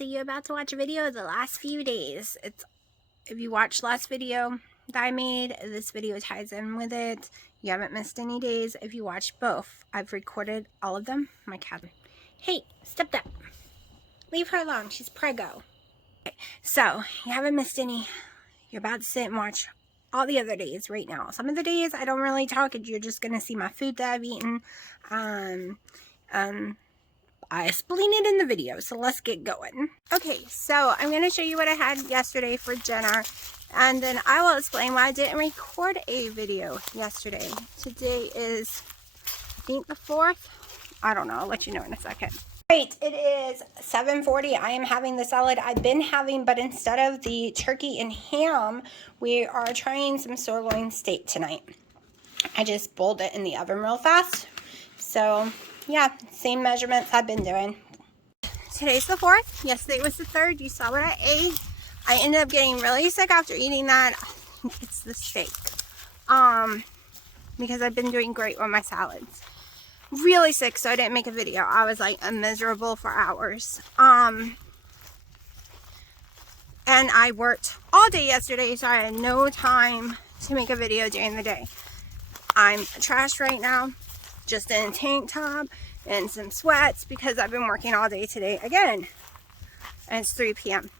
So you're about to watch a video of the last few days. If you watched last video that I made, this video ties in with it. You haven't missed any days. If you watched both, I've recorded all of them. My cat. Hey, step up. Leave her alone. She's preggo. Okay, so you haven't missed any. You're about to sit and watch all the other days right now. Some of the days I don't really talk. You're just going to see my food that I've eaten. I explain it in the video, so let's get going. Okay, so I'm going to show you what I had yesterday for dinner, and then I will explain why I didn't record a video yesterday. Today is, I think, the 4th. I don't know. I'll let you know in a second. Right, it is 7:40. I am having the salad I've been having, but instead of the turkey and ham, we are trying some sirloin steak tonight. I just boiled it in the oven real fast. So, yeah, same measurements I've been doing. Today's the 4th. Yesterday was the 3rd. You saw what I ate. I ended up getting really sick after eating that. I think it's the steak. Because I've been doing great with my salads. Really sick, so I didn't make a video. I was like miserable for hours. And I worked all day yesterday, so I had no time to make a video during the day. I'm trashed right now, just in a tank top and some sweats because I've been working all day today again. And it's 3 p.m.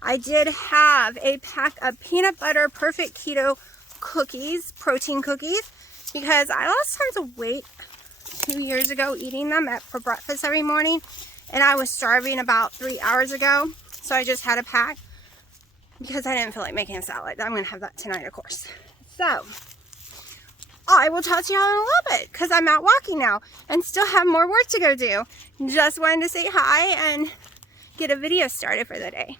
I did have a pack of peanut butter perfect keto cookies, protein cookies, because I lost tons of weight 2 years ago eating them for breakfast every morning, and I was starving about 3 hours ago, so I just had a pack because I didn't feel like making a salad. I'm gonna have that tonight, of course. So I will talk to y'all in a little bit because I'm out walking now and still have more work to go do. Just wanted to say hi and get a video started for the day.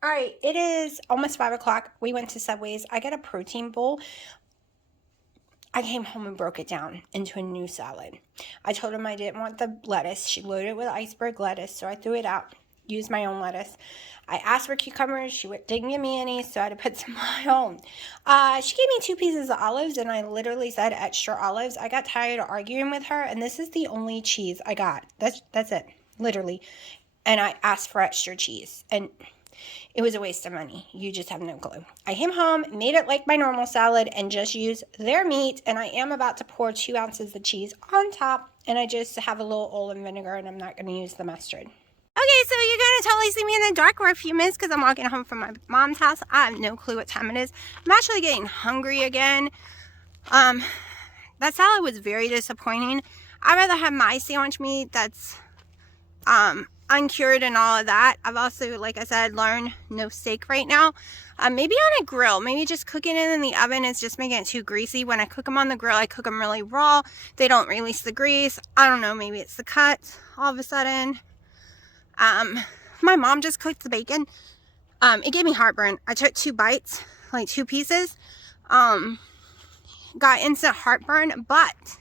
All right, it is almost 5 o'clock. We went to Subway's. I got a protein bowl. I came home and broke it down into a new salad. I told him I didn't want the lettuce. She loaded it with iceberg lettuce, so I threw it out. Used my own lettuce. I asked for cucumbers. She didn't give me any, so I had to put some of my own. She gave me 2 pieces of olives, and I literally said extra olives. I got tired of arguing with her, and this is the only cheese I got. That's it, literally. And I asked for extra cheese, and it was a waste of money. You just have no clue. I came home, made it like my normal salad, and just used their meat, and I am about to pour 2 ounces of cheese on top, and I just have a little oil and vinegar, and I'm not going to use the mustard. Okay, so you're going to totally see me in the dark for a few minutes because I'm walking home from my mom's house. I have no clue what time it is. I'm actually getting hungry again. That salad was very disappointing. I'd rather have my sandwich meat that's uncured and all of that. I've also, like I said, learned no steak right now. Maybe on a grill. Maybe just cooking it in the oven is just making it too greasy. When I cook them on the grill, I cook them really raw. They don't release the grease. I don't know. Maybe it's the cut all of a sudden. My mom just cooked the bacon. It gave me heartburn. I took 2 bites, like 2 pieces. Got instant heartburn, but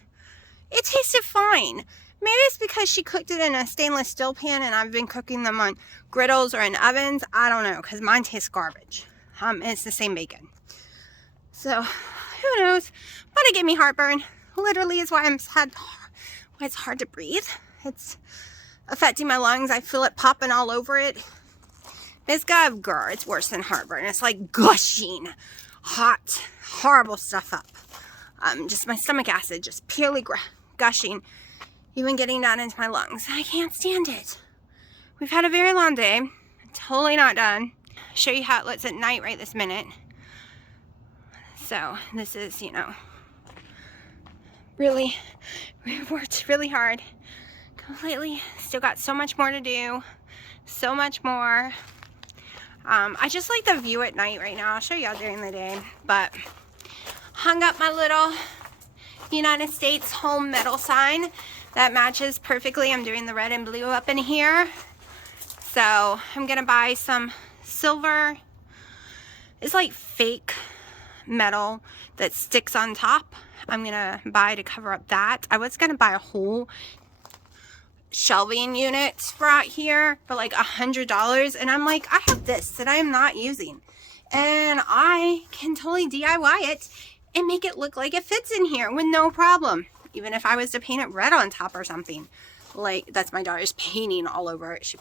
it tasted fine. Maybe it's because she cooked it in a stainless steel pan and I've been cooking them on griddles or in ovens. I don't know, because mine tastes garbage. It's the same bacon. So, who knows? But it gave me heartburn. Literally is why why it's hard to breathe. It's affecting my lungs. I feel it popping all over it. It's got GER. It's worse than heartburn. It's like gushing hot, horrible stuff up. Just my stomach acid just purely gushing, even getting down into my lungs. I can't stand it. We've had a very long day. Totally not done. Show you how it looks at night right this minute. So this is, you know, really, we worked really hard. Completely. Still got so much more to do. So much more. I just like the view at night right now. I'll show y'all during the day. But hung up my little United States home medal sign that matches perfectly. I'm doing the red and blue up in here. So I'm going to buy some silver. It's like fake metal that sticks on top. I'm going to buy to cover up that. I was going to buy a whole shelving units for out here for like $100, and I'm like, I have this that I'm not using and I can totally DIY it and make it look like it fits in here with no problem, even if I was to paint it red on top or something. like, that's my daughter's painting all over it. She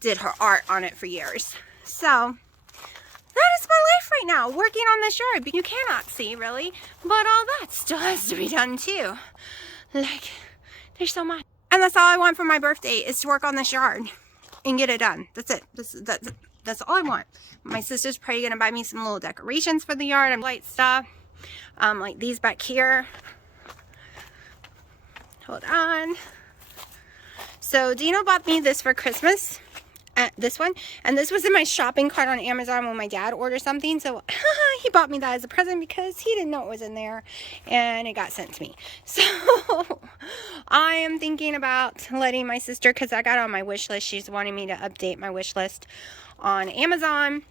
did her art on it for years. So that is my life right now, working on this yard. But you cannot see really, but all that still has to be done too. Like, there's so much. And that's all I want for my birthday, is to work on this yard and get it done. That's it. That's all I want. My sister's probably gonna buy me some little decorations for the yard and light stuff, like these back here. Hold on. So Dino bought me this for Christmas. This one, and this was in my shopping cart on Amazon when my dad ordered something, so he bought me that as a present because he didn't know it was in there, and it got sent to me. So I am thinking about letting my sister, because I got on my wish list, she's wanting me to update my wish list on Amazon.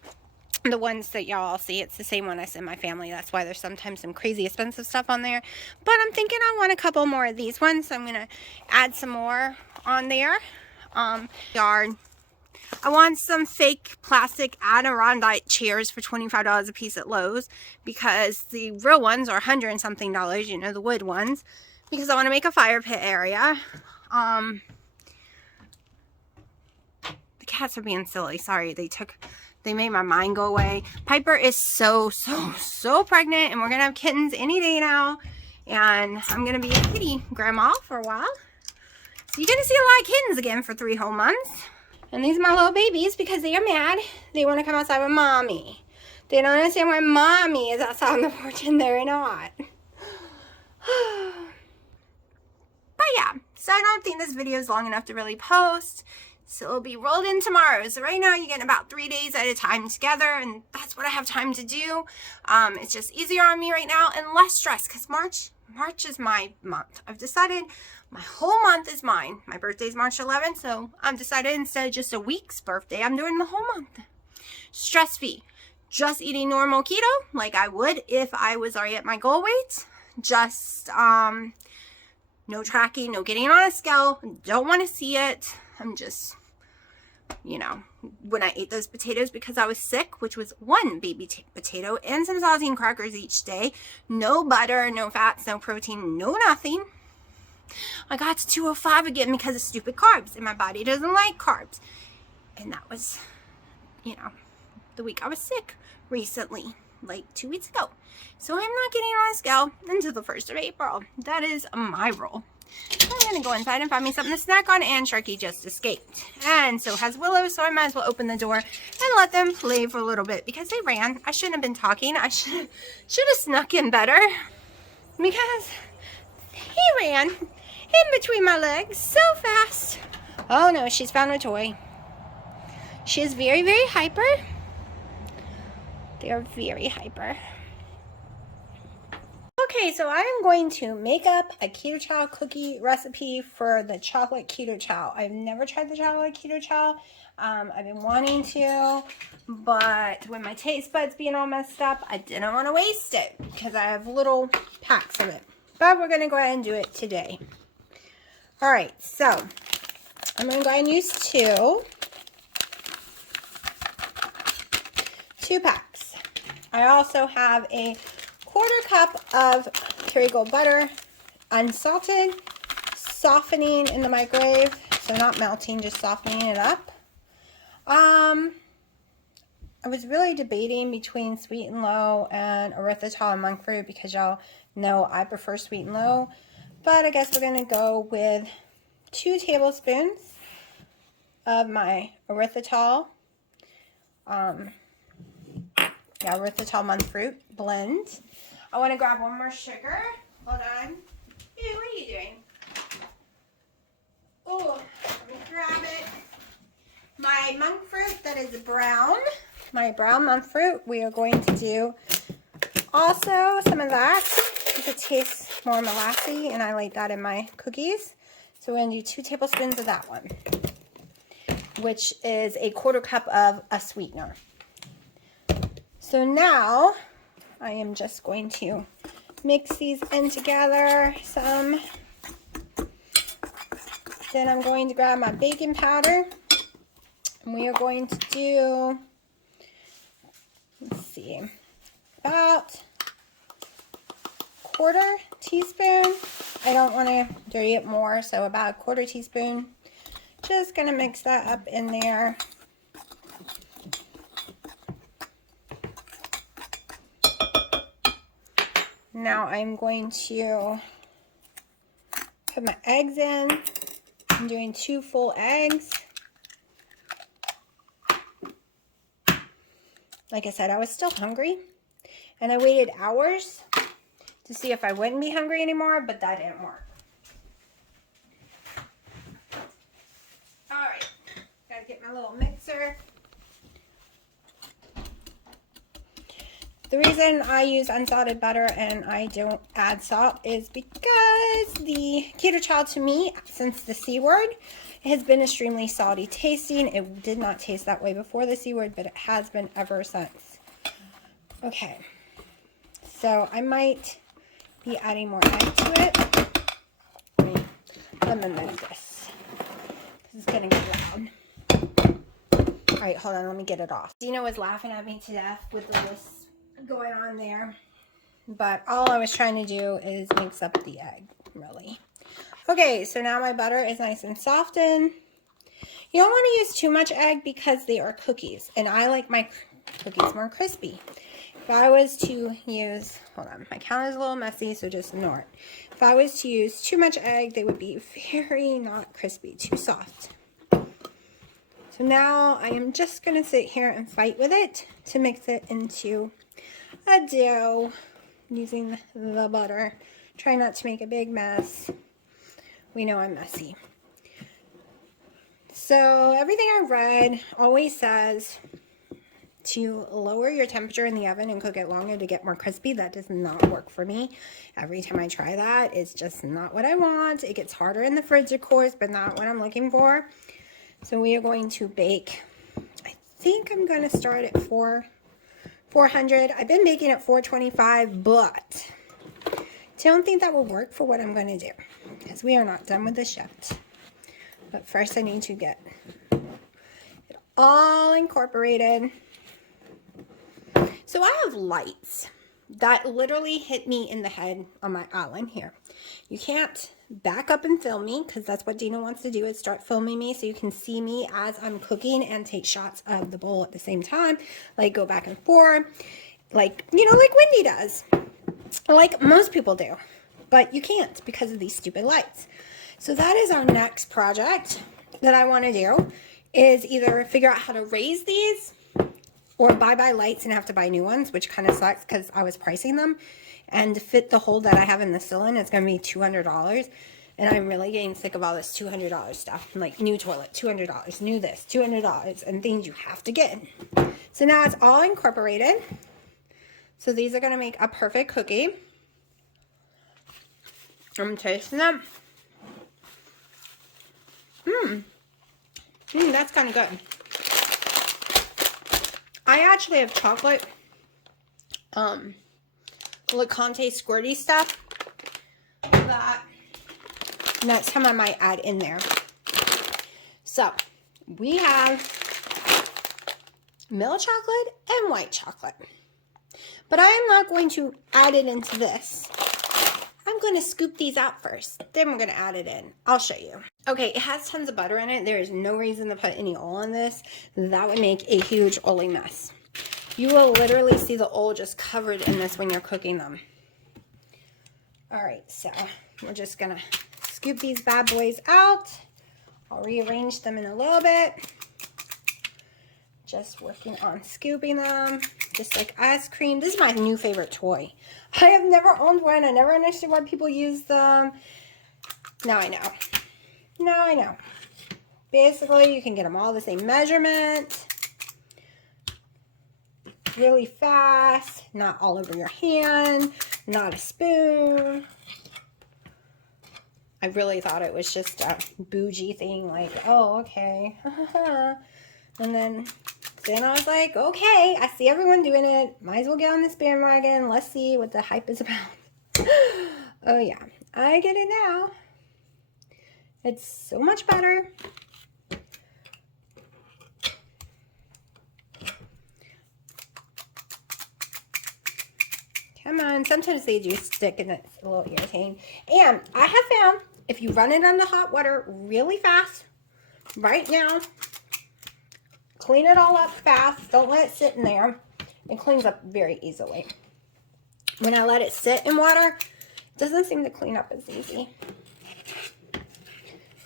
The ones that y'all see, it's the same one I send my family. That's why there's sometimes some crazy expensive stuff on there, but I'm thinking I want a couple more of these ones, so I'm gonna add some more on there. Yard, I want some fake plastic Adirondack chairs for $25 a piece at Lowe's, because the real ones are $100 and something, you know, the wood ones, because I want to make a fire pit area. The cats are being silly. Sorry, they made my mind go away. Piper is so pregnant, and we're gonna have kittens any day now, and I'm gonna be a kitty grandma for a while. So you're gonna see a lot of kittens again for 3 whole months. And these are my little babies because they are mad. They want to come outside with mommy. They don't understand why mommy is outside on the porch and they're not. But yeah, so I don't think this video is long enough to really post. So it'll be rolled in tomorrow. So right now you're getting about 3 days at a time together, and that's what I have time to do. It's just easier on me right now and less stress, because March is my month. I've decided my whole month is mine. My birthday's March 11th, so I've decided instead of just a week's birthday, I'm doing the whole month. Stress-free. Just eating normal keto, like I would if I was already at my goal weight. Just, no tracking, no getting on a scale. Don't want to see it. I'm just, you know, when I ate those potatoes because I was sick, which was 1 baby potato and some saltine crackers each day. No butter, no fats, no protein, no nothing. I got to 205 again because of stupid carbs, and my body doesn't like carbs. And that was, you know, the week I was sick recently, like 2 weeks ago. So I'm not getting on a scale until the 1st of April. That is my rule. I'm gonna go inside and find me something to snack on, and Sharky just escaped. And so has Willow, so I might as well open the door and let them play for a little bit because they ran. I shouldn't have been talking. I should have snuck in better because he ran in between my legs so fast. Oh no, she's found a toy. She is very, very hyper. They are very hyper. Okay, so I am going to make up a keto chow cookie recipe for the chocolate keto chow. I've never tried the chocolate keto chow. I've been wanting to, but with my taste buds being all messed up, I didn't want to waste it because I have little packs of it. But we're going to go ahead and do it today. All right, so I'm going to go ahead and use two packs. I also have a 1/4 cup of Kerrygold butter, unsalted, softening in the microwave, so not melting, just softening it up. I was really debating between sweet and low and erythritol and monk fruit because y'all know I prefer sweet and low, but I guess we're going to go with 2 tablespoons of my erythritol, erythritol monk fruit blend. I want to grab one more sugar. Hold on. Hey, what are you doing? Oh, let me grab it. My monk fruit that is brown. My brown monk fruit. We are going to do also some of that because it tastes more molassy and I like that in my cookies. So we're going to do 2 tablespoons of that one, which is a 1/4 cup of a sweetener. So now I am just going to mix these in together some. Then I'm going to grab my baking powder. And we are going to do, let's see, about 1/4 teaspoon. I I don't want to dirty it more, so about a 1/4 teaspoon. Just gonna mix that up in there. Now I'm going to put my eggs in. I'm doing 2 full eggs. Like I said, I was still hungry, and I waited hours to see if I wouldn't be hungry anymore, but that didn't work. All right, gotta get my little mixer. The reason I use unsalted butter and I don't add salt is because the Keto Child, to me, since the C word, has been extremely salty tasting. It did not taste that way before the C word, but it has been ever since. Okay, so I might be adding more egg to it. Let me move this. This is gonna get loud. All right, hold on, let me get it off. Dina was laughing at me to death with this going on there, but all I was trying to do is mix up the egg, really. Okay, so now my butter is nice and softened. You don't want to use too much egg because they are cookies, and I like my cookies more crispy. If I was to use, hold on, my counter is a little messy, so just ignore it. If I was to use too much egg, they would be very not crispy, too soft. So now I am just going to sit here and fight with it to mix it into a dough using the butter. Try not to make a big mess. We know I'm messy. So everything I read always says to lower your temperature in the oven and cook it longer to get more crispy. That does not work for me. Every time I try that, it's just not what I want. It gets harder in the fridge, of course, but not what I'm looking for. So we are going to bake. I think I'm going to start at 400. I've been baking at 425, but I don't think that will work for what I'm going to do because we are not done with the shift. But first I need to get it all incorporated. So I have lights that literally hit me in the head on my island here. You can't back up and film me because that's what Dina wants to do, is start filming me so you can see me as I'm cooking and take shots of the bowl at the same time, like go back and forth, like, you know, like Wendy does, like most people do, but you can't because of these stupid lights. So that is our next project that I want to do, is either figure out how to raise these or buy lights and have to buy new ones, which kind of sucks because I was pricing them. And to fit the hole that I have in the ceiling, it's going to be $200. And I'm really getting sick of all this $200 stuff. Like new toilet, $200, new this, $200, and things you have to get. So now it's all incorporated. So these are going to make a perfect cookie. I'm tasting them. That's kind of good. I actually have chocolate, LeConte squirty stuff that next time I might add in there. So we have milk chocolate and white chocolate, but I am not going to add it into this. I'm going to scoop these out first, then we're going to add it in. I'll show you. Okay, it has tons of butter in it. There is no reason to put any oil in this. That would make a huge oily mess. You will literally see the oil just covered in this when you're cooking them. All right, so we're just going to scoop these bad boys out. I'll rearrange them in a little bit. Just working on scooping them, just like ice cream. This is my new favorite toy. I have never owned one. I never understood why people use them. Now I know. Now I know. Basically, you can get them all the same measurement. Really fast. Not all over your hand. Not a spoon. I really thought it was just a bougie thing. Like, oh, okay. And then I was like, okay, I see everyone doing it. Might as well get on this bandwagon. Let's see what the hype is about. Oh, yeah. I get it now. It's so much better. Come on. Sometimes they do stick and it's a little irritating. And I have found if you run it under hot water really fast, right now, clean it all up fast. Don't let it sit in there. It cleans up very easily. When I let it sit in water, it doesn't seem to clean up as easy.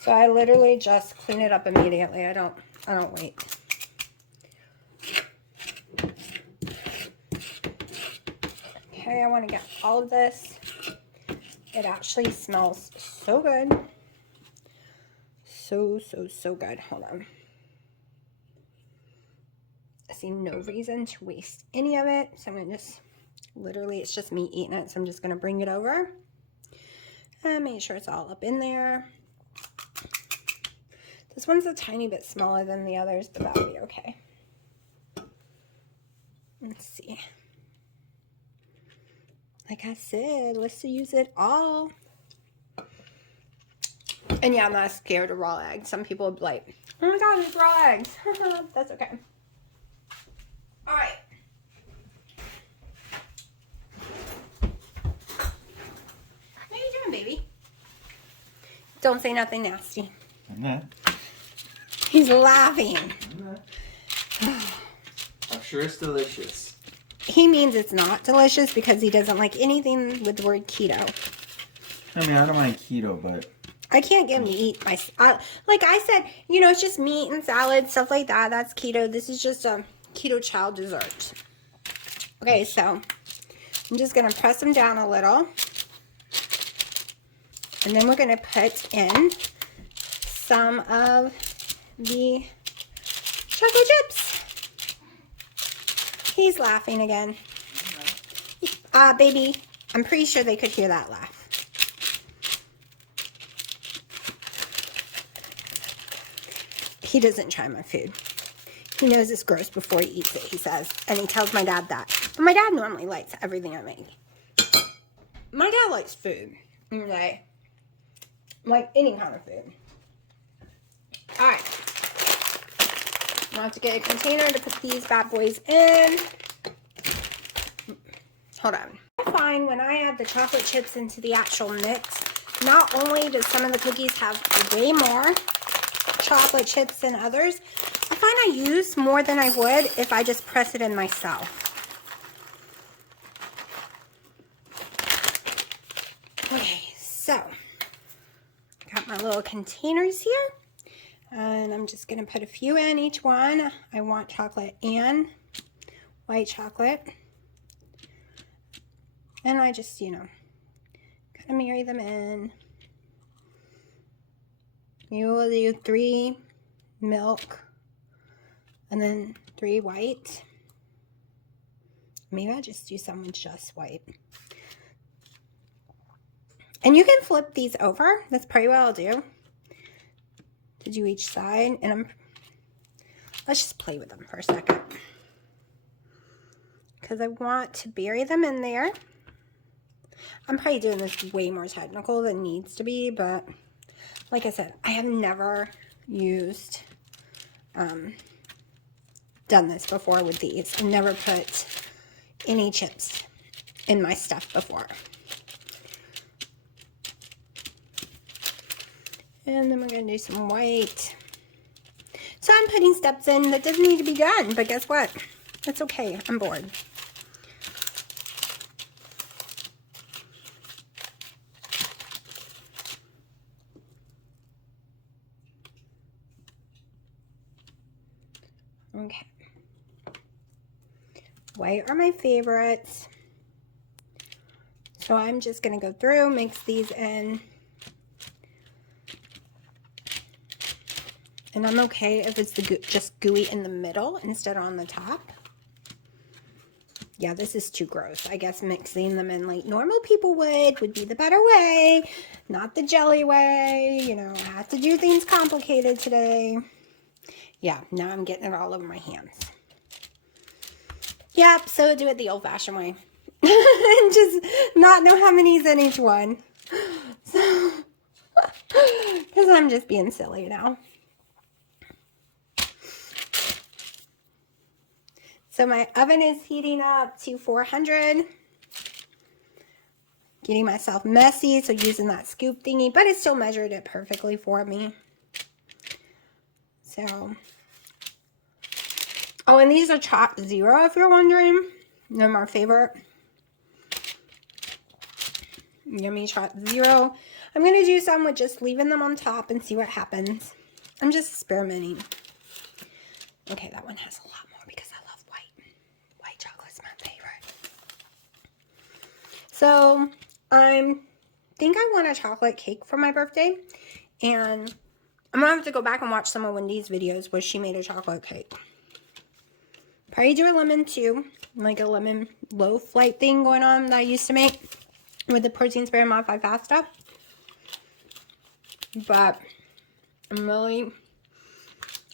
So I literally just clean it up immediately. I don't wait. Okay, I want to get all of this. It actually smells so good. So good. Hold on. I see no reason to waste any of it. So I'm going to just, literally, it's just me eating it. So I'm just going to bring it over. And make sure it's all up in there. This one's a tiny bit smaller than the others, but that'll be okay. Let's see. Like I said, let's use it all. And yeah, I'm not scared of raw eggs. Some people would be like, oh my god, it's raw eggs. That's okay. All right. How you doing, baby? Don't say nothing nasty. I'm not. He's laughing. I'm not. I'm sure it's delicious. He means it's not delicious because he doesn't like anything with the word keto. I mean, I don't mind keto, but I can't get him to eat my... like I said, you know, it's just meat and salad, stuff like that. That's keto. This is just a keto child dessert. Okay, so I'm just going to press them down a little. And then we're going to put in some of the chocolate chips. He's laughing again. Baby, I'm pretty sure they could hear that laugh. He doesn't try my food. He knows it's gross before he eats it, he says. And he tells my dad that. But my dad normally likes everything I make. My dad likes food. Okay? Like any kind of food. Alright. I'll have to get a container to put these bad boys in. Hold on. I find when I add the chocolate chips into the actual mix, not only does some of the cookies have way more chocolate chips than others, I find I use more than I would if I just press it in myself. Okay, so got my little containers here. And I'm just going to put a few in each one. I want chocolate and white chocolate. And I just, you know, kind of marry them in. You will do 3 milk and then 3 white. Maybe I'll just do some with just white. And you can flip these over. That's probably what I'll do. To do each side, and let's just play with them for a second because I want to bury them in there. I'm probably doing this way more technical than needs to be, but like I said, I have never used done this before with these. I've never put any chips in my stuff before. And then we're going to do some white. So I'm putting steps in that doesn't need to be done. But guess what? It's okay. I'm bored. Okay. White are my favorites. So I'm just going to go through, mix these in. And I'm okay if it's just gooey in the middle instead of on the top. Yeah, this is too gross. I guess mixing them in like normal people would be the better way. Not the jelly way. You know, I have to do things complicated today. Yeah, now I'm getting it all over my hands. Yep, so do it the old-fashioned way. And just not know how many's in each one. So, because I'm just being silly now. So my oven is heating up to 400. getting myself messy, so using that scoop thingy, but it still measured it perfectly for me. So, oh, and these are chopped zero, if you're wondering. They're my favorite. Yummy chopped zero. I'm going to do some with just leaving them on top and see what happens. I'm just experimenting. Okay, that one has a lot more because I love white. White chocolate's my favorite. So, I think I want a chocolate cake for my birthday. And I'm going to have to go back and watch some of Wendy's videos where she made a chocolate cake. Probably do a lemon too. Like a lemon loaf like thing going on that I used to make with the protein spare modified pasta. But I'm really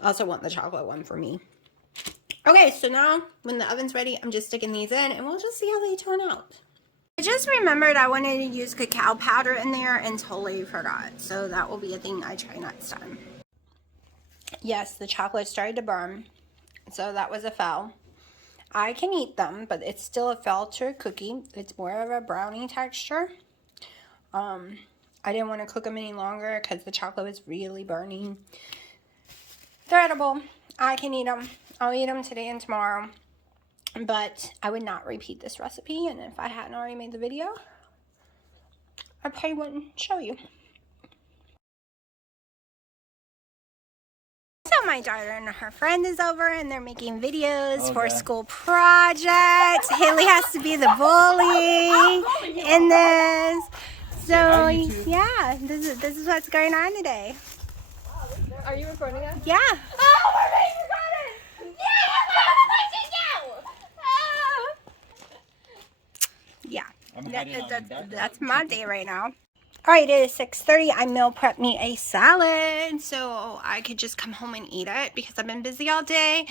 also want the chocolate one for me. Okay, so now when the oven's ready, I'm just sticking these in and we'll just see how they turn out. I just remembered I wanted to use cacao powder in there and totally forgot. So that will be a thing I try next time. Yes, the chocolate started to burn. So that was a foul. I can eat them, but it's still a foul to a cookie. It's more of a brownie texture. I didn't want to cook them any longer because the chocolate was really burning. They're edible. I can eat them. I'll eat them today and tomorrow. But I would not repeat this recipe. And if I hadn't already made the video, I probably wouldn't show you. So my daughter and her friend is over and they're making videos for school projects. Haley has to be the bully in this. So yeah, this is what's going on today. Are you recording us? Yeah. Oh, we're being recorded! Yeah. That's my day right now. Alright, it is 6:30. I meal prepped me a salad so I could just come home and eat it because I've been busy all day.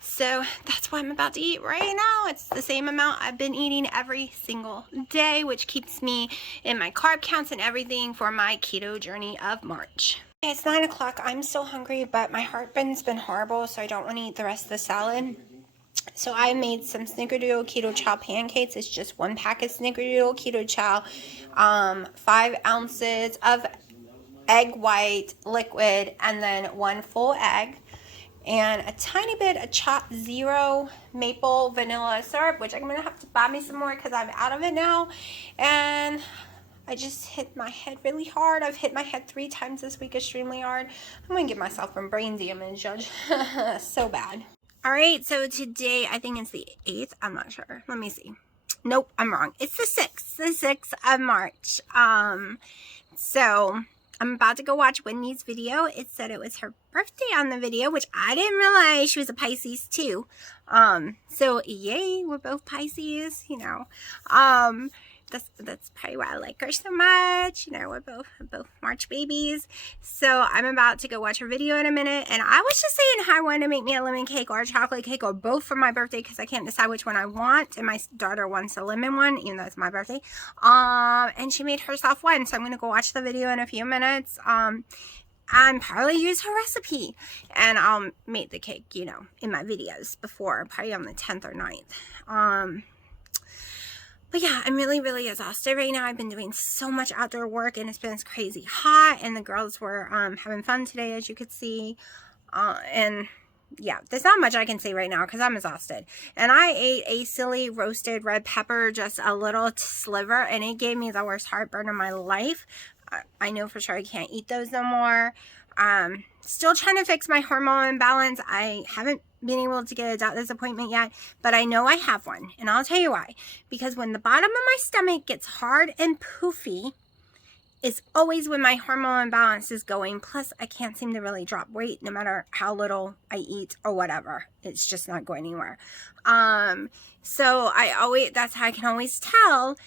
So that's what I'm about to eat right now. It's the same amount I've been eating every single day, which keeps me in my carb counts and everything for my keto journey of March. Okay, it's 9 o'clock. I'm still hungry, but my heartburn's been horrible, so I don't want to eat the rest of the salad. So I made some snickerdoodle keto chow pancakes. It's just one pack of snickerdoodle keto chow, 5 ounces of egg white liquid, and then 1 full egg, and a tiny bit of chopped zero maple vanilla syrup, which I'm going to have to buy me some more because I'm out of it now. And I just hit my head really hard. I've hit my head 3 times this week extremely hard. I'm going to give myself some brain damage. So bad. Alright, so today, I think it's the 8th. I'm not sure. Let me see. Nope, I'm wrong. It's the 6th. The 6th of March. So I'm about to go watch Wendy's video. It said it was her birthday on the video, which I didn't realize she was a Pisces too. So yay, we're both Pisces, you know. That's probably why I like her so much. You know, we're both March babies. So I'm about to go watch her video in a minute. And I was just saying how I wanted to make me a lemon cake or a chocolate cake or both for my birthday because I can't decide which one I want. And my daughter wants a lemon one, even though it's my birthday. And she made herself one. So I'm going to go watch the video in a few minutes. And probably use her recipe. And I'll make the cake, you know, in my videos before, probably on the 10th or 9th. But yeah, I'm really, really exhausted right now. I've been doing so much outdoor work and it's been crazy hot. And the girls were having fun today, as you could see. And yeah, there's not much I can say right now because I'm exhausted. And I ate a silly roasted red pepper, just a little sliver. And it gave me the worst heartburn of my life. I know for sure I can't eat those no more. Still trying to fix my hormone imbalance. I haven't been able to get a doctor's appointment yet, but I know I have one, and I'll tell you why. Because when the bottom of my stomach gets hard and poofy, it's always when my hormone imbalance is going. Plus, I can't seem to really drop weight no matter how little I eat or whatever. It's just not going anywhere. So that's how I can always tell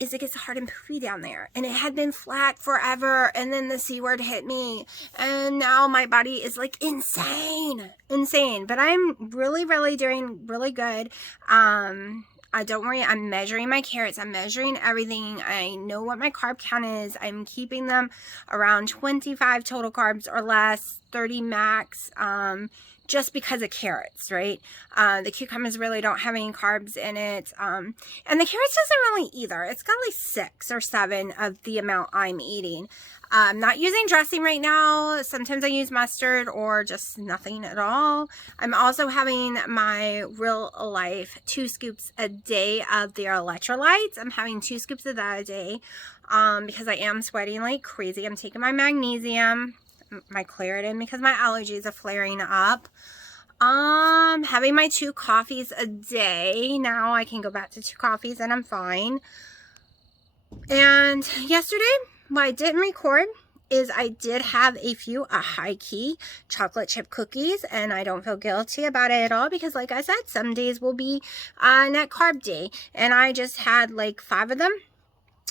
is it gets hard and poofy down there. And it had been flat forever, and then the C word hit me, and now my body is like insane. But I'm really, really doing really good. Don't worry, I'm measuring my carrots, I'm measuring everything. I know what my carb count is. I'm keeping them around 25 total carbs or less. 30 max, just because of carrots, right? The cucumbers really don't have any carbs in it. And the carrots doesn't really either. It's got like 6 or 7 of the amount I'm eating. I'm not using dressing right now. Sometimes I use mustard or just nothing at all. I'm also having my real life 2 scoops a day of their electrolytes. I'm having 2 scoops of that a day because I am sweating like crazy. I'm taking my magnesium, my Claritin, because my allergies are flaring up. Having my 2 coffees a day. Now I can go back to 2 coffees and I'm fine. And yesterday, what I didn't record is I did have a few high-key chocolate chip cookies, and I don't feel guilty about it at all because, like I said, some days will be net carb day, and I just had like 5 of them,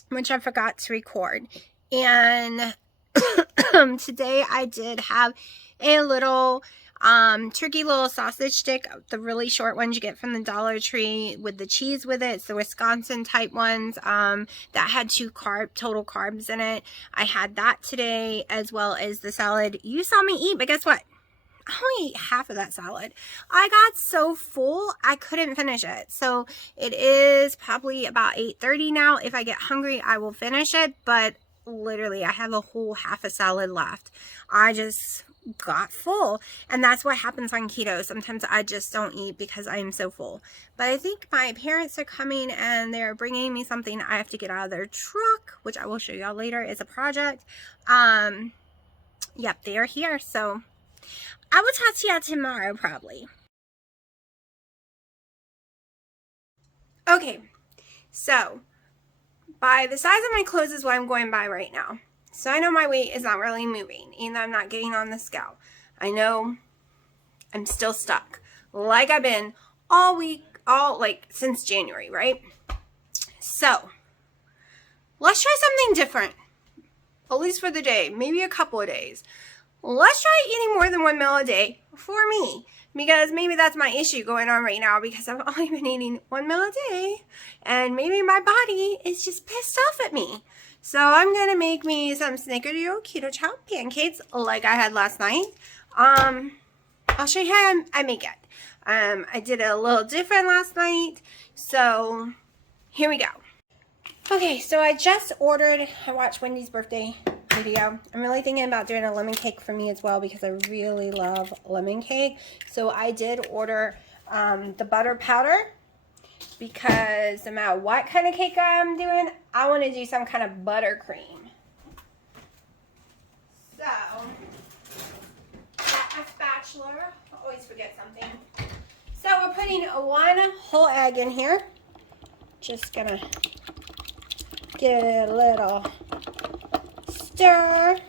which I forgot to record. And today I did have a little turkey little sausage stick, the really short ones you get from the Dollar Tree with the cheese with it. It's the Wisconsin type ones that had 2 total carbs in it. I had that today, as well as the salad you saw me eat, but guess what? I only ate half of that salad. I got so full I couldn't finish it. So it is probably about 8:30 now. If I get hungry I will finish it, but literally I have a whole half a salad left. I just got full, and that's what happens on keto. Sometimes I just don't eat because I am so full. But I think my parents are coming and they're bringing me something I have to get out of their truck, which I will show y'all later. It's a project. Yep, they are here, so I will talk to y'all tomorrow probably. Okay, so by the size of my clothes is what I'm going by right now. So I know my weight is not really moving, even though I'm not getting on the scale. I know I'm still stuck, like I've been all week, since January, right? So let's try something different, at least for the day, maybe a couple of days. Let's try eating more than 1 meal a day for me, because maybe that's my issue going on right now, because I've only been eating 1 meal a day, and maybe my body is just pissed off at me. So I'm going to make me some Snickerdoodle Keto Chow pancakes like I had last night. I'll show you how I make it. I did it a little different last night, so here we go. Okay, so I just ordered, I watched Wendy's birthday video. I'm really thinking about doing a lemon cake for me as well because I really love lemon cake. So I did order the butter powder, because no matter what kind of cake I'm doing, I want to do some kind of buttercream. So, got my spatula. I always forget something. So we're putting 1 whole egg in here. Just gonna get a little stir.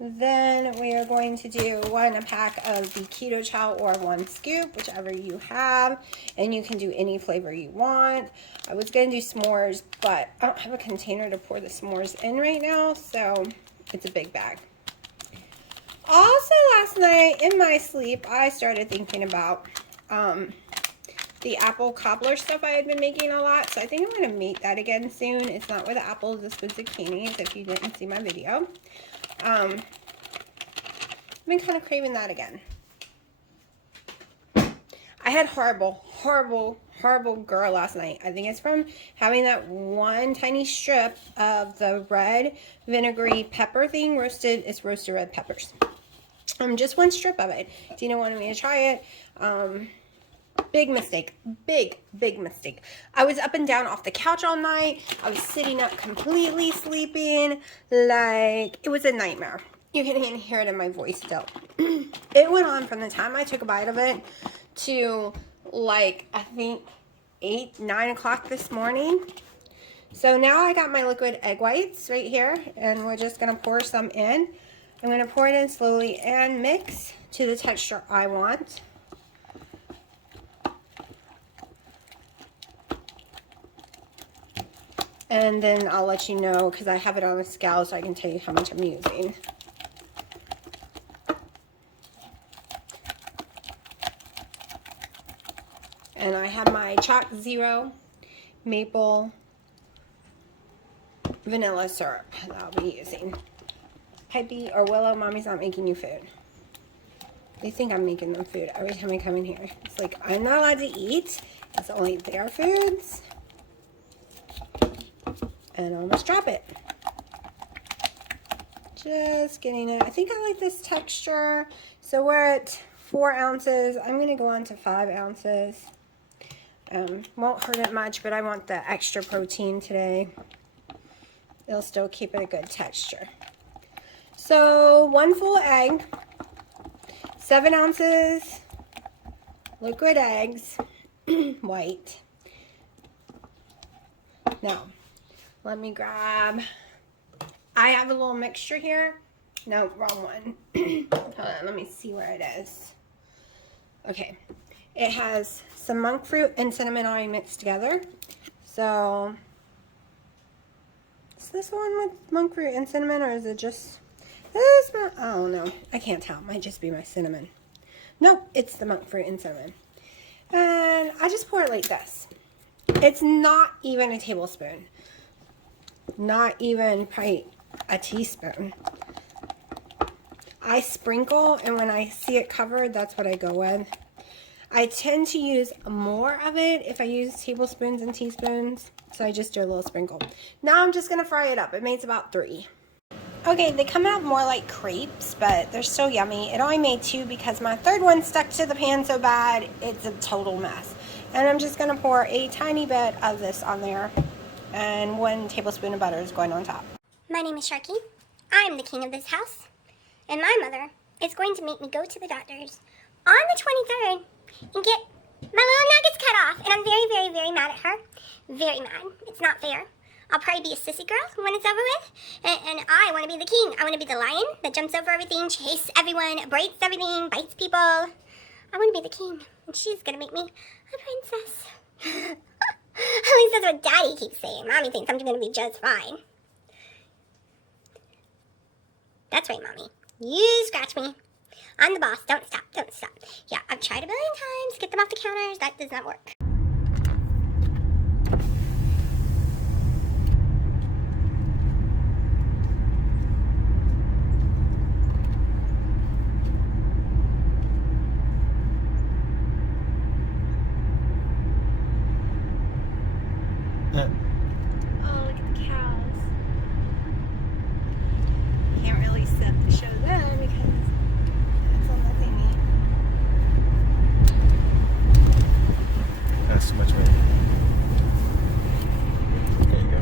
Then we are going to do 1 pack of the Keto Chow, or 1 scoop, whichever you have. And you can do any flavor you want. I was going to do s'mores, but I don't have a container to pour the s'mores in right now, so it's a big bag. Also, last night in my sleep, I started thinking about the apple cobbler stuff I had been making a lot. So I think I'm going to make that again soon. It's not with the apples, it's with zucchinis, if you didn't see my video. I've been kind of craving that again. I had horrible girl last night. I think it's from having that 1 tiny strip of the red vinegary pepper thing roasted. It's roasted red peppers. Just 1 strip of it. Dina wanted me to try it. Big mistake. Big mistake. I was up and down off the couch all night. I was sitting up completely sleeping. Like, it was a nightmare. You can even hear it in my voice still. It went on from the time I took a bite of it to, like, I think 8, 9 o'clock this morning. So now I got my liquid egg whites right here, and we're just going to pour some in. I'm going to pour it in slowly and mix to the texture I want. And then I'll let you know, because I have it on a scale so I can tell you how much I'm using. And I have my Chalk Zero maple vanilla syrup that I'll be using. Pipey or Willow, Mommy's not making you food. They think I'm making them food every time I come in here. It's like, I'm not allowed to eat. It's only their foods. And I almost drop it. Just getting it. I think I like this texture. So we're at 4 ounces. I'm going to go on to 5 ounces. Won't hurt it much, but I want the extra protein today. It'll still keep it a good texture. So 1 full egg, 7 ounces liquid eggs, white. Now, let me grab, I have a little mixture here. No, wrong one. Hold on, let me see where it is. Okay, it has some monk fruit and cinnamon already mixed together. So, is this one with monk fruit and cinnamon, or is it just this? I don't know. I can't tell. It might just be my cinnamon. Nope, it's the monk fruit and cinnamon. And I just pour it like this. It's not even a tablespoon. Not even probably a teaspoon. I sprinkle, and when I see it covered, that's what I go with. I tend to use more of it if I use tablespoons and teaspoons, so I just do a little sprinkle. Now I'm just going to fry it up. It makes about 3. Okay, they come out more like crepes, but they're still yummy. It only made 2 because my third one stuck to the pan so bad, it's a total mess. And I'm just going to pour a tiny bit of this on there, and 1 tablespoon of butter is going on top. My name is Sharky. I'm the king of this house. And my mother is going to make me go to the doctor's on the 23rd and get my little nuggets cut off. And I'm very, very, very mad at her. Very mad. It's not fair. I'll probably be a sissy girl when it's over with. And I want to be the king. I want to be the lion that jumps over everything, chases everyone, breaks everything, bites people. I want to be the king. And she's going to make me a princess. At least that's what Daddy keeps saying. Mommy thinks I'm going to be just fine. That's right, Mommy. You scratch me. I'm the boss. Don't stop. Don't stop. Yeah, I've tried a billion times to get them off the counters. That does not work. Oh, look at the cows. Can't really show them because that's on the thingy. That's too much weight. There you go.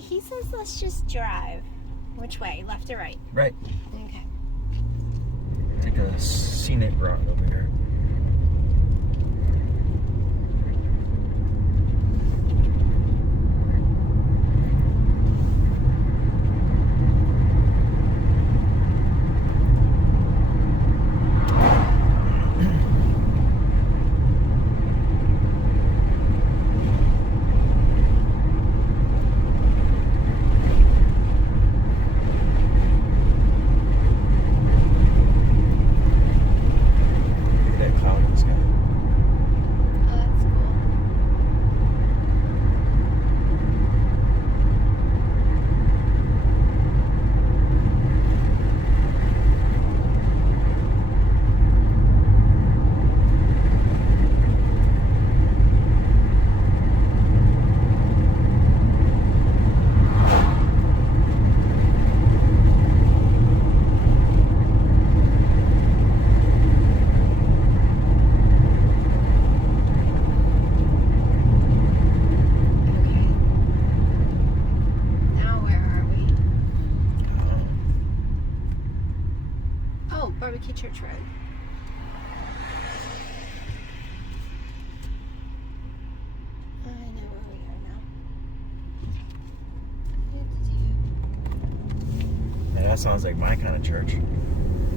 he says let's just drive. Which way? Left or right? Right. Okay. Take a scenic route over here. Barbecue Church Road. I know where we are now. Yeah, that sounds like my kind of church.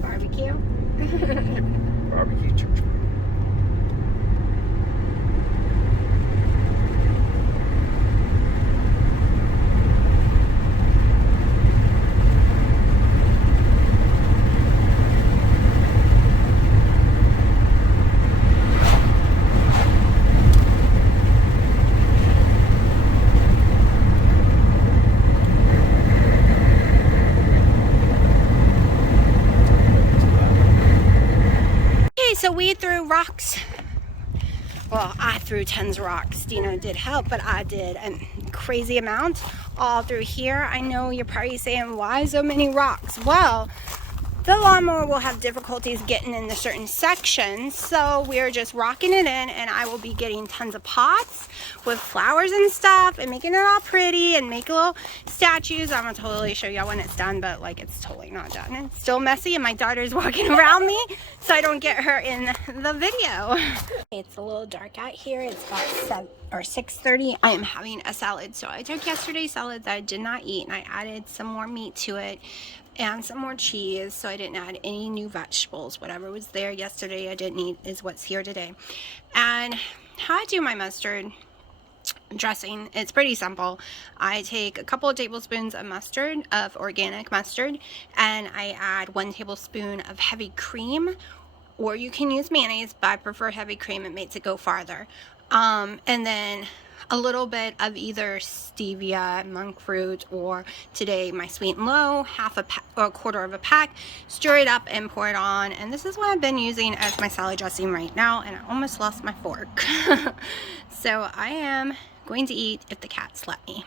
Barbecue? Barbecue church. So we threw rocks. Well, I threw tons of rocks. Dina did help, but I did a crazy amount all through here. I know you're probably saying, why so many rocks? Well, the lawnmower will have difficulties getting into certain sections, so we're just rocking it in, and I will be getting tons of pots with flowers and stuff and making it all pretty and make little statues. I'm gonna totally show y'all when it's done, but like it's totally not done. It's still messy and my daughter's walking around me so I don't get her in the video. It's a little dark out here. It's about 7 or 6:30. I am having a salad. So I took yesterday's salad that I did not eat and I added some more meat to it and some more cheese, so I didn't add any new vegetables. Whatever was there yesterday I didn't eat is what's here today. And how I do my mustard dressing, it's pretty simple. I take a couple of tablespoons of mustard, of organic mustard, and I add 1 tablespoon of heavy cream, or you can use mayonnaise, but I prefer heavy cream. It makes it go farther. And then a little bit of either stevia, monk fruit, or today my sweet and low, a quarter of a pack. Stir it up and pour it on, and this is what I've been using as my salad dressing right now, and I almost lost my fork. So I am going to eat if the cats let me.